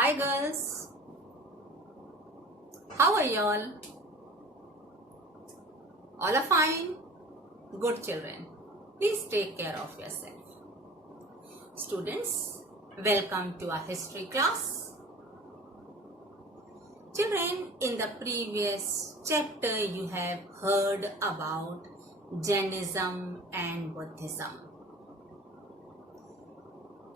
Hi girls, how are y'all? All are fine? Good children. Please take care of yourself. Students, welcome to our history class. Children, in the previous chapter you have heard about Jainism and Buddhism.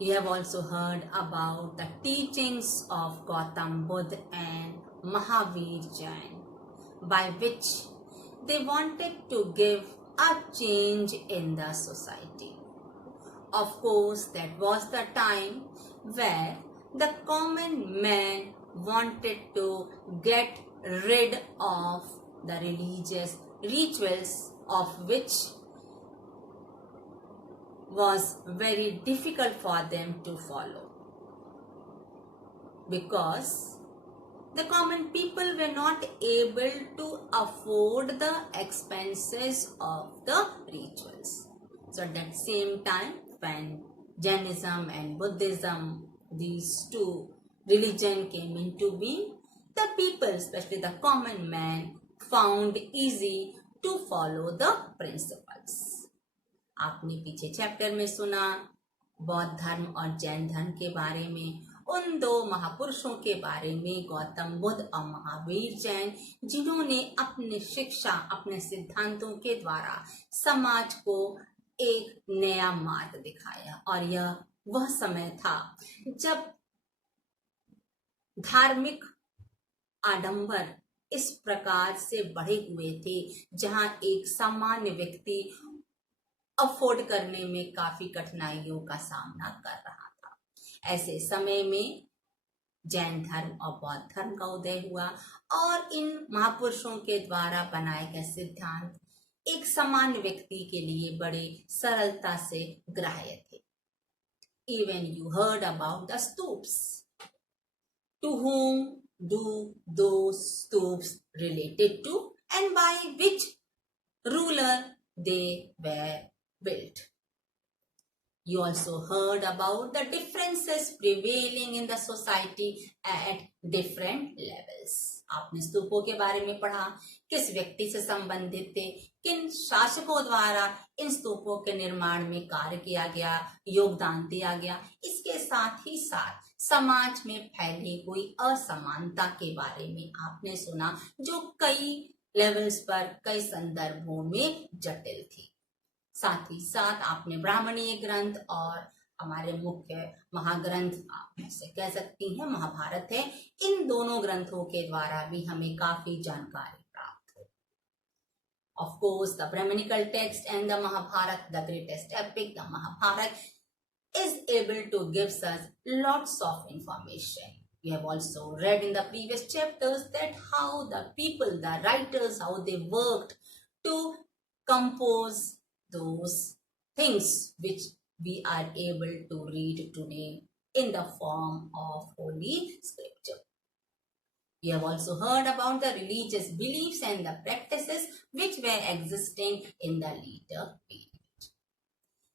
You have also heard about the teachings of Gautam Buddha and Mahavir Jain, by which they wanted to give a change in the society. Of course, that was the time where the common man wanted to get rid of the religious rituals of which was very difficult for them to follow, because the common people were not able to afford the expenses of the rituals. So at that same time, when Jainism and Buddhism, these two religions came into being, the people, especially the common man, found easy to follow the principles. आपने पीछे chapter में सुना बौद्ध धर्म और जैन धर्म के बारे में, उन दो महापुरुषों के बारे में, गौतम बुद्ध और महावीर जैन, जिन्होंने अपने शिक्षा, अपने सिद्धांतों के द्वारा समाज को एक नया मार्ग दिखाया। और यह वह समय था जब धार्मिक आडंबर इस प्रकार से बढ़े हुए थे, जहां एक सामान्य व्यक्ति अफोर्ड करने में काफी कठिनाइयों का सामना कर रहा था। ऐसे समय में जैन धर्म और बौद्ध धर्म का उदय हुआ और इन महापुरुषों के द्वारा बनाए गए सिद्धांत एक सामान्य व्यक्ति के लिए बड़े सरलता से ग्राह्य थे। Even you heard about the stoops. To whom do those stoops related to and by which ruler they were built? You also heard about the differences prevailing in the society at different levels. आपने स्तूपों के बारे में पढ़ा, किस व्यक्ति से संबंधित थे, किन शासकों द्वारा इन स्तूपों के निर्माण में कार्य किया गया, योगदान दिया गया। इसके साथ ही साथ समाज में फैली हुई असमानता के बारे में आपने सुना, जो कई लेवल्स पर, कई संदर्भों में जटिल थी। साथ ही साथ आपने ब्राह्मणीय ग्रंथ और हमारे मुख्य महाग्रंथ, आप ऐसे कह सकती हैं महाभारत है, इन दोनों ग्रंथों के द्वारा भी हमें काफी जानकारी प्राप्त हुई। Of course, the Brahmanical text and the Mahabharata, the greatest epic, the Mahabharata, is able to give us lots of information. We have also read in the previous chapters that how the people, the writers, how they worked to compose those things which we are able to read today in the form of Holy Scripture. We have also heard about the religious beliefs and the practices which were existing in the later period.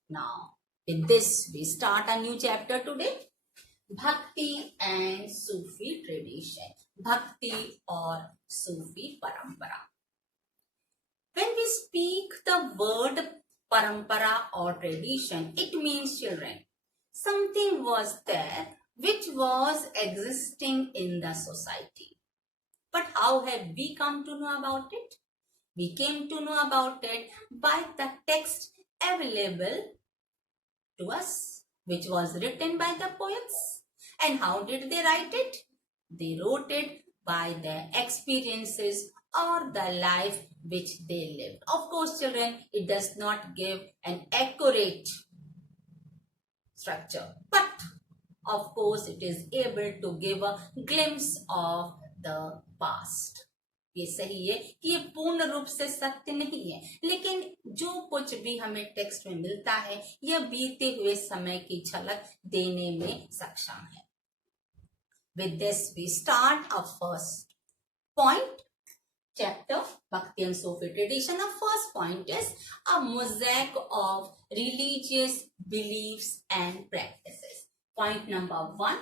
Now, with this, we start a new chapter today. Bhakti and Sufi tradition. Bhakti or Sufi parampara. When we speak the word parampara or tradition, it means, children, something was there which was existing in the society. But how have we come to know about it? We came to know about it by the text available to us, which was written by the poets. And how did they write it? They wrote it by their experiences or the life which they lived. Of course, children, it does not give an accurate structure, but of course, it is able to give a glimpse of the past. ये सही है कि ये पूर्ण रूप से सत्य नहीं है, लेकिन जो कुछ भी हमें टेक्स्ट में मिलता है यह बीते हुए समय की झलक देने में सक्षम है। With this, we start our first point, chapter Bhakti and Sufi tradition. Our first point is a mosaic of religious beliefs and practices. Point number 1,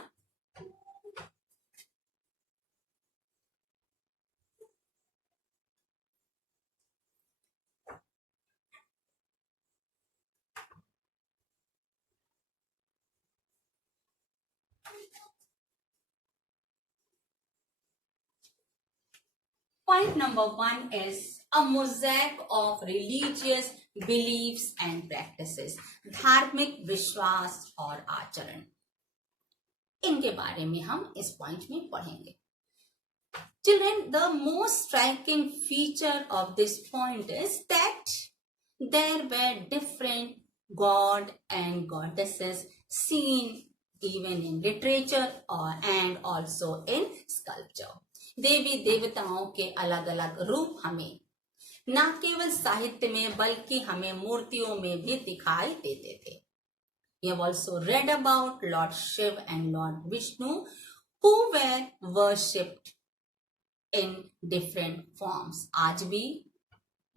Point number 1 is a mosaic of religious beliefs and practices. धार्मिक विश्वास और आचरण, इनके बारे में हम इस point में पढ़ेंगे. Children, the most striking feature of this point is that there were different god and goddesses seen even in literature and also in sculpture. देवी देवताओं के अलग अलग रूप हमें न केवल साहित्य में बल्कि हमें मूर्तियों में भी दिखाई देते थे. We have also read about Lord Shiv and Lord Vishnu who were worshipped in different forms. आज भी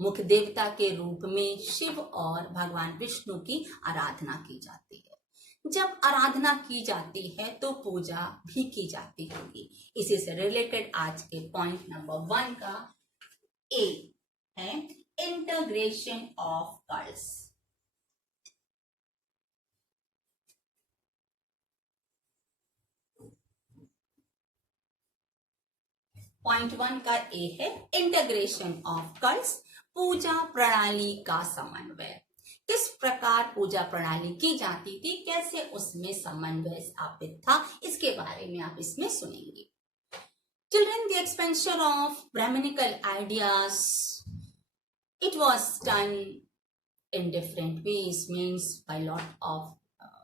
मुख्य देवता के रूप में शिव और भगवान विष्णु की आराधना की जाती है. जब आराधना की जाती है तो पूजा भी की जाती होगी. इसी से रिलेटेड आज के पॉइंट नंबर 1 का ए है इंटीग्रेशन ऑफ कल्ट्स. पॉइंट 1 का ए है इंटीग्रेशन ऑफ कल्ट्स, पूजा प्रणाली का समन्वय. किस प्रकार पूजा प्रणाली की जाती थी, कैसे उसमें समन्वय स्थापित था, इसके बारे में आप इसमें सुनेंगे. Children, the expansion of Brahminical ideas, it was done in different ways, means by lot of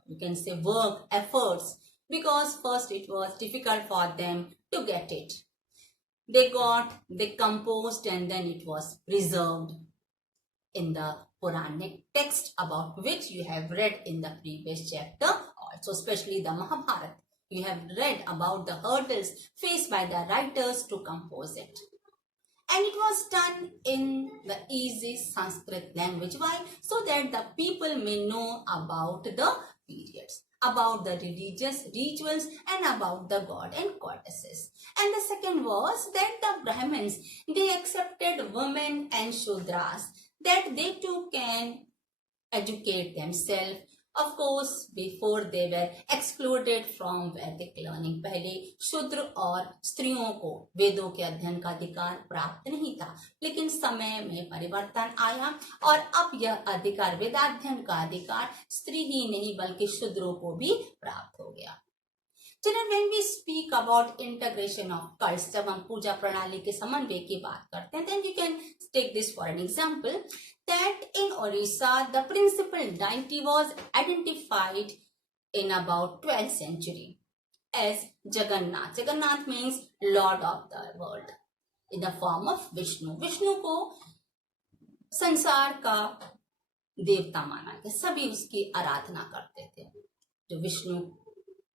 you can say work, efforts, because first it was difficult for them to get it. They composed and then it was preserved in the Puranic text about which you have read in the previous chapter also, especially the Mahabharata. You have read about the hurdles faced by the writers to compose it. And it was done in the easy Sanskrit language. Why? So that the people may know about the periods, about the religious rituals and about the god and goddesses. And the second was that the Brahmins, they accepted women and Shudras, that they too can educate themselves. Of course, before they were excluded from Vedic learning. पहले शूद्र और स्त्रियों को वेदों के अध्ययन का अधिकार प्राप्त नहीं था, लेकिन समय में परिवर्तन आया और अब यह अधिकार, वेदाध्ययन का अधिकार स्त्री ही नहीं बल्कि शूद्रों को भी प्राप्त हो गया. Children, when we speak about integration of cults, जब हम पूजा प्रणाली के समन्वय की बात करते हैं, then you can take this for an example, that in Orissa the principal deity was identified in about 12th century as Jagannath. Jagannath means Lord of the world in the form of Vishnu. Vishnu को संसार का देवता माना गया, सभी उसकी आराधना करते थे. जो विष्णु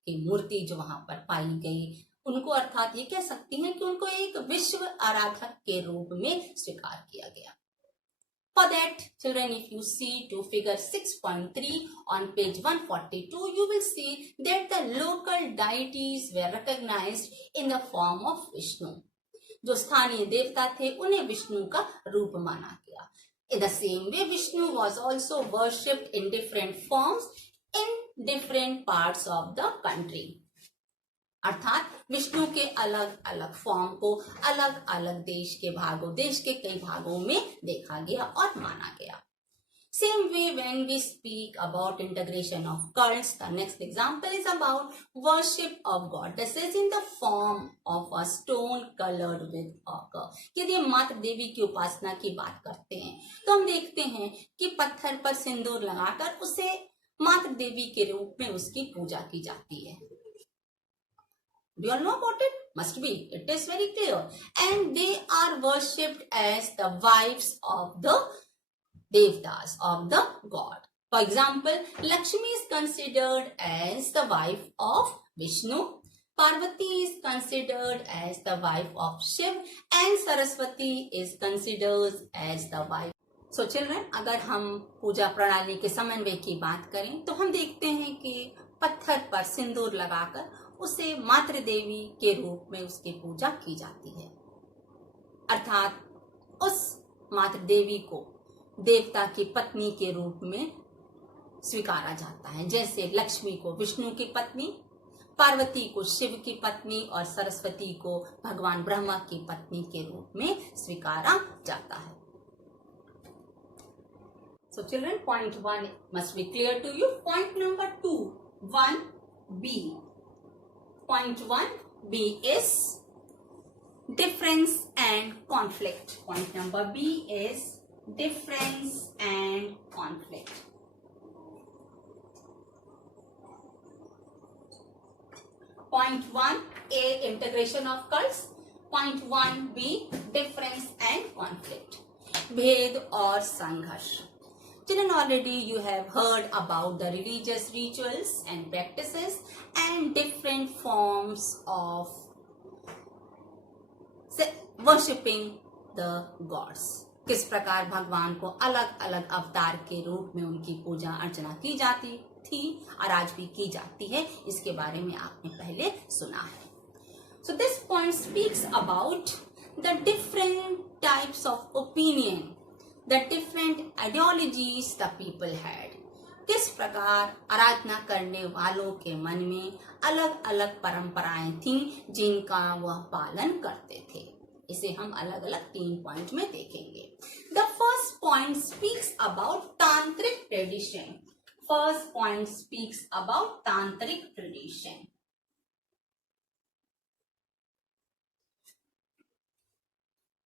की मूर्ति जो वहां पर पाई गई, उनको अर्थात ये कह सकती हैं कि उनको एक विश्व आराधक के रूप में स्वीकार किया गया. For that, children, if you see to figure 6.3 on page 142, you will see that the local deities were recognized in the form of Vishnu. जो स्थानीय देवता थे उन्हें विष्णु का रूप माना गया. In the same way, Vishnu was also worshipped in different forms in different parts of the country. अर्थात विष्णु के अलग अलग फॉर्म को अलग अलग देश के कई भागों में देखा गया और माना गया. Same way, when we speak about integration of cults, the next example is about worship of goddesses in the form of a stone colored with ochre. यदि हम मात्र देवी की उपासना की बात करते हैं तो हम देखते हैं कि पत्थर पर सिंदूर लगाकर उसे मात्र देवी के रूप में उसकी पूजा की जाती है. Do you all know about it? Must be. It is very clear. And they are worshipped as the wives of the devtas, of the god. For example, Lakshmi is considered as the wife of Vishnu. Parvati is considered as the wife of Shiv. And Saraswati is considered as the wife. So children, अगर हम पूजा प्रणाली के समन्वय की बात करें तो हम देखते हैं कि पत्थर पर सिंदूर लगाकर उसे मातृ देवी के रूप में उसकी पूजा की जाती है. अर्थात उस मातृ देवी को देवता की पत्नी के रूप में स्वीकारा जाता है. जैसे लक्ष्मी को विष्णु की पत्नी, पार्वती को शिव की पत्नी और सरस्वती को भगवान ब्रह्मा की पत्नी के रूप में स्वीकारा जाता है। So children, point 1 must be clear to you. Point number 2, 1b. Point 1b is difference and conflict. Point number B is difference and conflict. Point 1a, integration of cults. Point 1b, difference and conflict. भेद और संघर्ष. Children, already you have heard about the religious rituals and practices and different forms of worshipping the gods. किस प्रकार भगवान को अलग अलग अवतार के रूप में उनकी पूजा अर्चना की जाती थी और आज भी की जाती है, इसके बारे में आपने पहले सुना है. So this point speaks about the different types of opinion, the different ideologies the people had. किस प्रकार आराधना करने वालों के मन में अलग अलग परंपराएं थीं जिनका वह पालन करते थे. इसे हम अलग अलग 3 पॉइंट में देखेंगे. The first point speaks about tantric tradition. First point speaks about tantric tradition.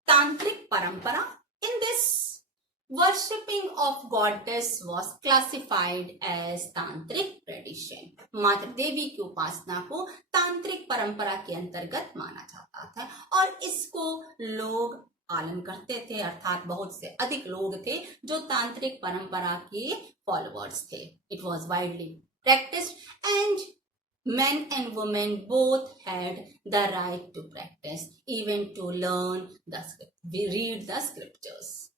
Tantric parampara. In this, worshipping of goddess was classified as tantric tradition. मात्र देवी की उपासना को तांत्रिक परंपरा के अंतर्गत माना जाता था और इसको लोग पालन करते थे, अर्थात बहुत से अधिक लोग थे जो तांत्रिक परंपरा के फॉलोअर्स थे. It was widely practiced and men and women both had the right to practice, even to learn read the scriptures.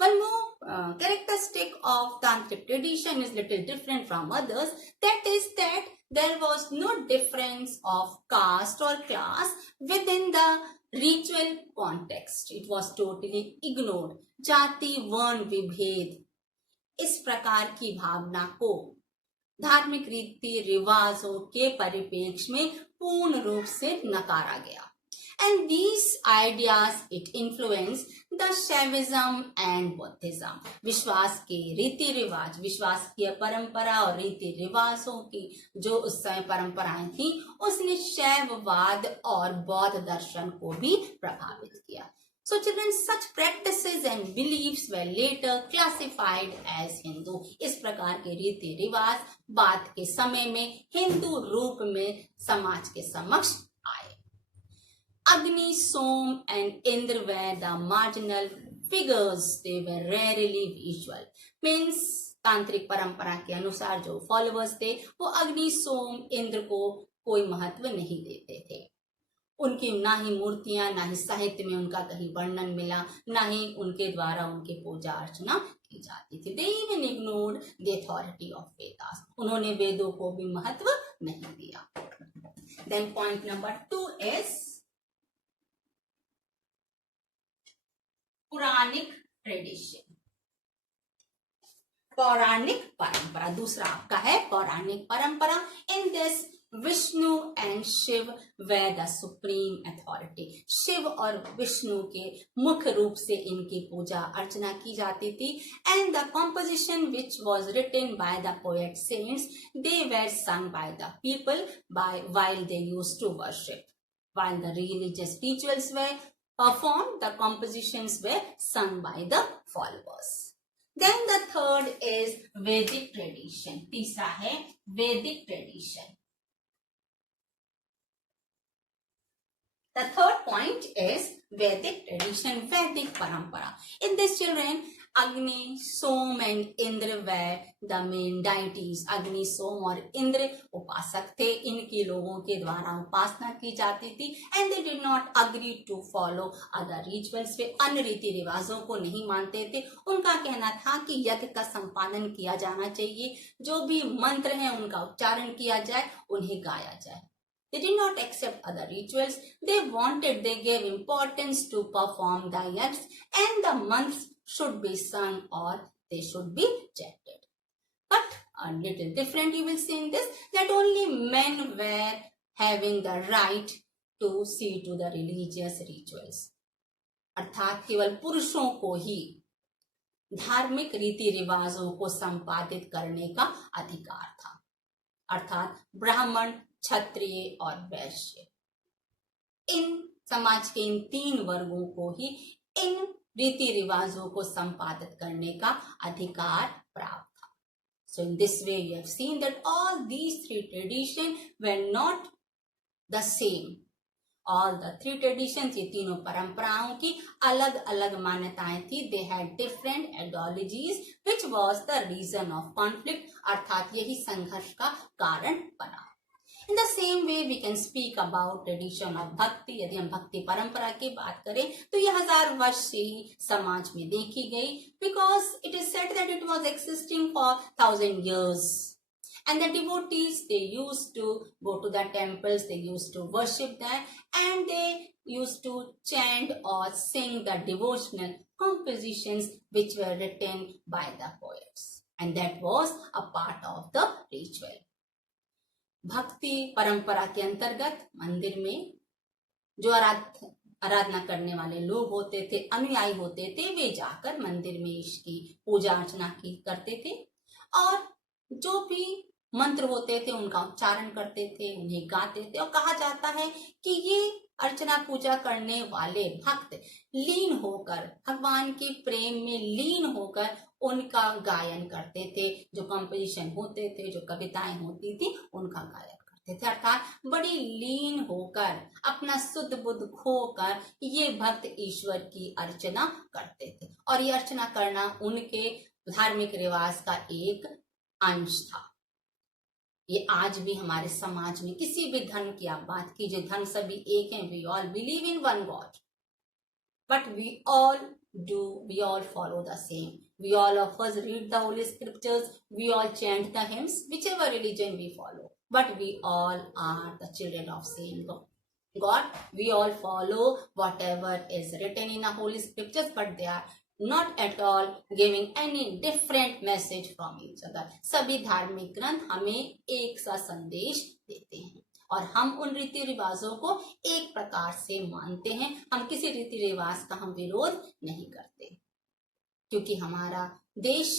One more characteristic of tantric tradition is little different from others. That is that there was no difference of caste or class within the ritual context. It was totally ignored. जाति वर्ण विभेद इस प्रकार की भावना को धार्मिक रीति रिवाजों के परिप्रेक्ष्य में पूर्ण रूप से नकारा गया. And these ideas it influenced the Shaivism and Buddhism. विश्वास के रीति रिवाज, विश्वास की परंपरा और रीति रिवाजों की जो उस समय परंपराएं थी, उसने शैववाद और बौद्ध दर्शन को भी प्रभावित किया. So children, such practices and beliefs were later classified as Hindu. इस प्रकार के रीति रिवाज बाद के समय में हिंदू रूप में समाज के समक्ष आए. Agni, Som and Indra were the marginal figures. They were rarely visual. Means तांत्रिक परंपरा के अनुसार जो फॉलोअर्स थे वो अग्नि, सोम, इंद्र को कोई महत्व नहीं देते थे. उनकी ना ही मूर्तियां, ना ही साहित्य में उनका कहीं वर्णन मिला, ना ही उनके द्वारा उनकी पूजा अर्चना की जाती थी. They even ignored the authority of Vedas. उन्होंने वेदों को भी महत्व नहीं दिया. Then point number 2 is Puranic tradition. पौराणिक परंपरा दूसरा आपका है पौराणिक परंपरा. In this Vishnu and Shiva they the supreme authority. Shiva और विष्णु के मुख्य रूप से इनकी पूजा अर्चना की जाती थी. And the composition which was written by the poet saints, they were sung by the people while they used to worship. While the religious rituals were performed, the compositions were sung by the followers. Then the third is Vedic tradition. तीसरा है Vedic tradition. The third point is Vedic tradition, Vedic parampara. In this, children, Agni, Som and Indra were the main deities. Agni, Som और इंद्र उपासक थे. इनकी लोगों के द्वारा उपासना की जाती थी. And they did not agree to follow other rituals. वे अन्य रीति रिवाजों को नहीं मानते थे. उनका कहना था कि यज्ञ का संपादन किया जाना चाहिए, जो भी मंत्र हैं उनका उच्चारण किया जाए, उन्हें गाया जाए. They did not accept other rituals. They gave importance to perform the yajnas, and the mantras should be sung or they should be chanted. But a little different. You will see in this that only men were having the right to see to the religious rituals. अर्थात केवल पुरुषों को ही धार्मिक रीति रिवाजों को संपादित करने का अधिकार था, अर्थात ब्राह्मण, क्षत्रिय और वैश्य, इन समाज के इन 3 वर्गों को ही इन रीति रिवाजों को संपादित करने का अधिकार प्राप्त था. So in this way you have seen that all these 3 traditions were not the same. All the 3 traditions, ये तीनों परंपराओं की अलग अलग मान्यताएं थी. They had different ideologies which was the reason of conflict, अर्थात यही संघर्ष का कारण बना. In the same way we can speak about tradition of भक्ति. यदि हम भक्ति परंपरा की बात करें तो यह 1000 वर्ष से ही समाज में देखी गई, because it is said that it was existing for 1000 years. And the devotees, they used to go to the temples, they used to worship there, and they used to chant or sing the devotional compositions which were written by the poets. And that was a part of the ritual. भक्ति परंपरा के अंतर्गत मंदिर में जो आराधना करने वाले लोग होते थे, अनुयायी होते थे, वे जाकर मंदिर में इसकी पूजा अर्चना की करते थे और जो भी मंत्र होते थे उनका उच्चारण करते थे, उन्हें गाते थे. और कहा जाता है कि ये अर्चना पूजा करने वाले भक्त लीन होकर, भगवान के प्रेम में लीन होकर उनका गायन करते थे. जो कंपोजिशन होते थे, जो कविताएं होती थी, उनका गायन करते थे. अर्थात बड़ी लीन होकर, अपना शुद्ध बुद्ध खोकर ये भक्त ईश्वर की अर्चना करते थे. और ये अर्चना करना उनके धार्मिक रिवाज का एक अंश था. ये आज भी हमारे समाज में किसी भी धर्म की आप बात कीजिए, धर्म सभी एक हैं. We all believe in one God, but we all follow the same. We all of us read the holy scriptures, we all chant the hymns, whichever religion we follow, but we all are the children of same God. We all follow whatever is written in the holy scriptures, but they are not at all giving any different message from each other. सभी धार्मिक ग्रंथ हमें एक सा संदेश देते हैं और हम उन रीति रिवाजों को एक प्रकार से मानते हैं. हम किसी रीति रिवाज का हम विरोध नहीं करते, क्योंकि हमारा देश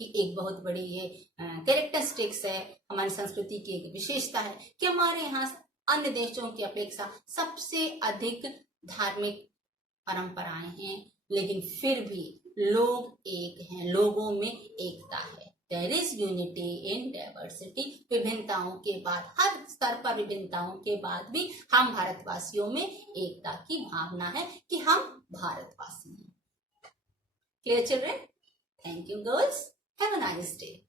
की एक बहुत बड़ी ये कैरेक्टरिस्टिक्स है, हमारी संस्कृति की एक विशेषता है कि हमारे यहाँ अन्य देशों की अपेक्षा सबसे अधिक धार्मिक परंपराएं हैं, लेकिन फिर भी लोग एक हैं, लोगों में एकता है. There is unity in diversity. विभिन्नताओं के बाद, हर स्तर पर विभिन्नताओं के बाद भी हम भारतवासियों में एकता की भावना है कि हम भारतवासी हैं. Clear children? Thank you girls. Have a nice day.